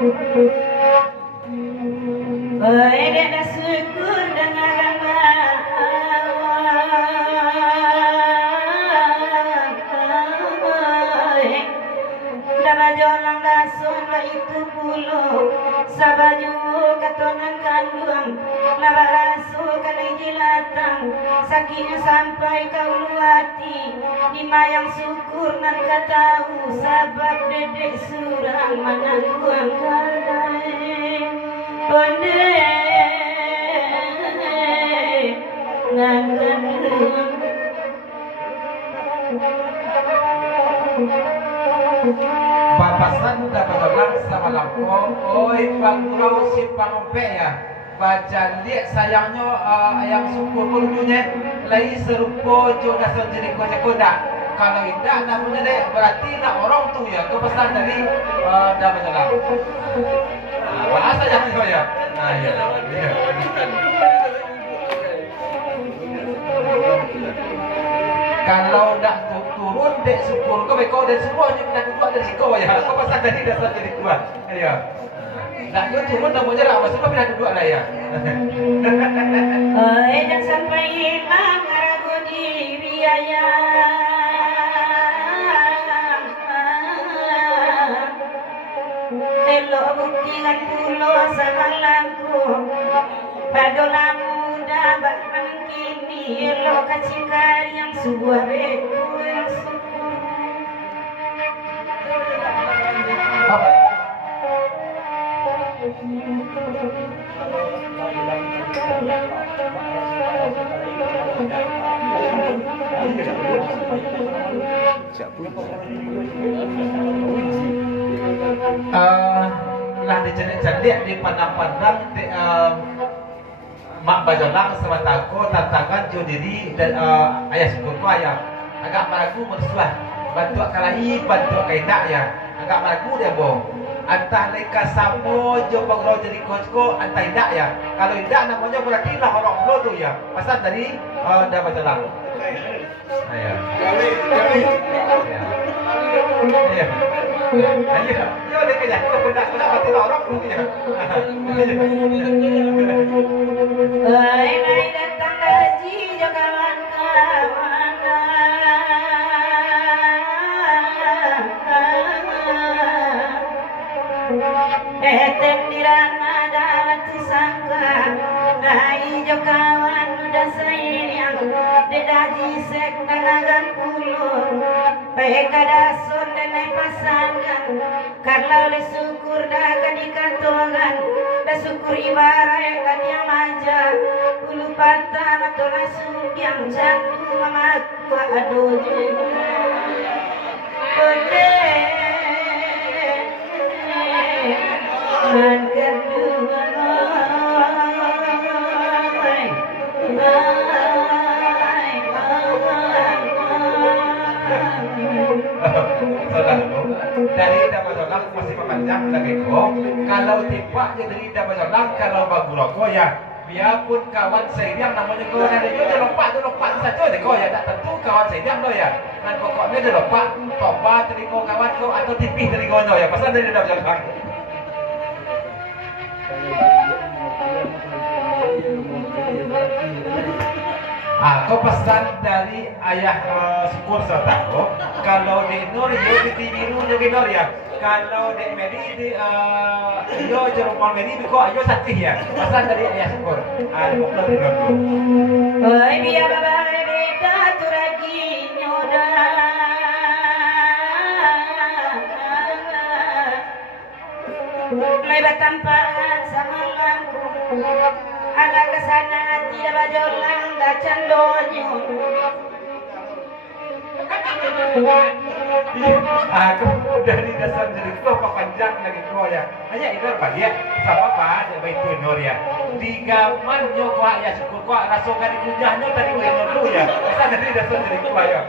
Oi dada syukur dengan Dabajolang lasun la itu pulo sabaju katonan kandung labarasu kalijilatang sakinya sampai kauluati dimayang syukur nan katahu sabab dedek surang manangguang kandai onde ngangandung Bapasan dapat orang sama lampung, oi pangurau si pangompe ya. Baca lihat sayangnya yang syukur dulunya lagi serupa jodoh sendiri koda. Kalau tidak namanya deh berarti nak orang tu ya kepesan dari dapat orang. Bahasa jangan kau ya. Nah ya. Kalau dah turun dek syukur kau dan semuanya dah duduk dari kau ya. Kau pasal tadi dah jadi tua. Ya. Nak dia turun namanya lah sebab dah duduk lah ya. dan sampai hilang ragu diri Elo buktikan pulo semalamku Padola muda bak mengkini Elo kacingkar yang sebuah beku yang syukur lah dijelik-jelik di pandang-pandang mak bajolang sama tako tantangan jo diri dan ayah syukur ko ayah agak meragu mersuah bantu kalahi bantu kainak ya agak meragu dia boh antah leka samo jo pagro jadi ko antah tidak ya kalau tidak namanya berarti lah orang lo tuh ya pasal tadi dah bajolang ayah ayo yo dek ya kita mati orang tu ya Lai datang haji jo kawan-kawan dirana dawati sangka Lai jo kawan udah sayang dedaji sek nanagan puluh Pekadasun dan pasangan Karena oleh syukur dah dikantongan dah syukur ibarat kan yang manja Ulu patah mata langsung yang jantung mamaku aduh dan kedua dari dapat orang masih memanjang lagi kok kalau tiba dari dapat orang kalau bagu rokok ya biarpun kawan seiring namanya kau ada dia lompat saja deh kau ya tak tentu kawan seiring lo ya dan pokoknya dia lompat topa telingo kawan kau atau tipis telingonya ya pasal dari dapat orang kau pesan dari ayah syukur serta kalau di Nur yo di biru yo di Nur ya kalau di Medi di yo jerukon Medi kok ayo satih ya pesan dari ayah syukur bukan di Nur oi biar babai beda turagi nyoda lebat tamparan sama lampu ada kesana tidak bajolang dah candonyo aku dari dasar dari kau panjang lagi kau ya hanya itu apa dia sama apa dia baik Nur ya di gaman nyo kau ya syukur kau rasakan dikujahnya tadi kau Nur dulu ya masa dari dasar dari kau ya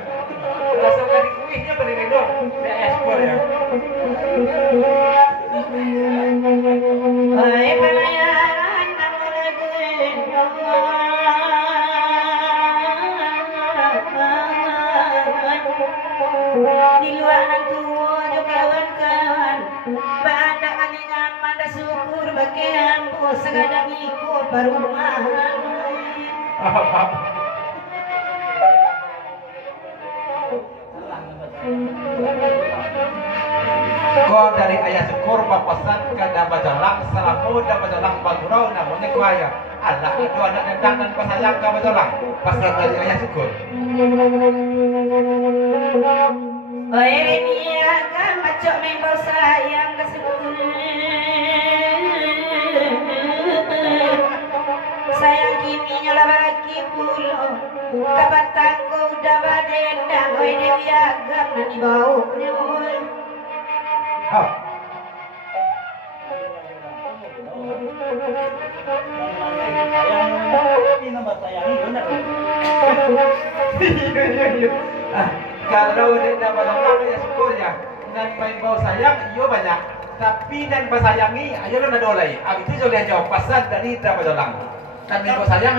rasakan dikuihnya tadi Nur ya syukur ya oi pelayaran di luar hantu jo kawan-kawan pada alingan segadang ikut perumahan. Kau dari ayah syukur papasan kada bajalang salamu dan bajalang bagurau namanya kau ayah. Allah itu anak nendang dan pasayang kau bajalang. Pasan dari ayah syukur. Oi dia kan macok membau sayang kesukur. Sayang kini nyola bagi pulau. Kabatangku udah badendang. Oi dia agam nanti bau nyol. Kalau dia bajalang ayah syukurnya dan membau sayang iyo banyak. Tapi dan basayangi ayo lo nadolai. Abis itu dia jawab pasan dari bajalang. Dan membau sayang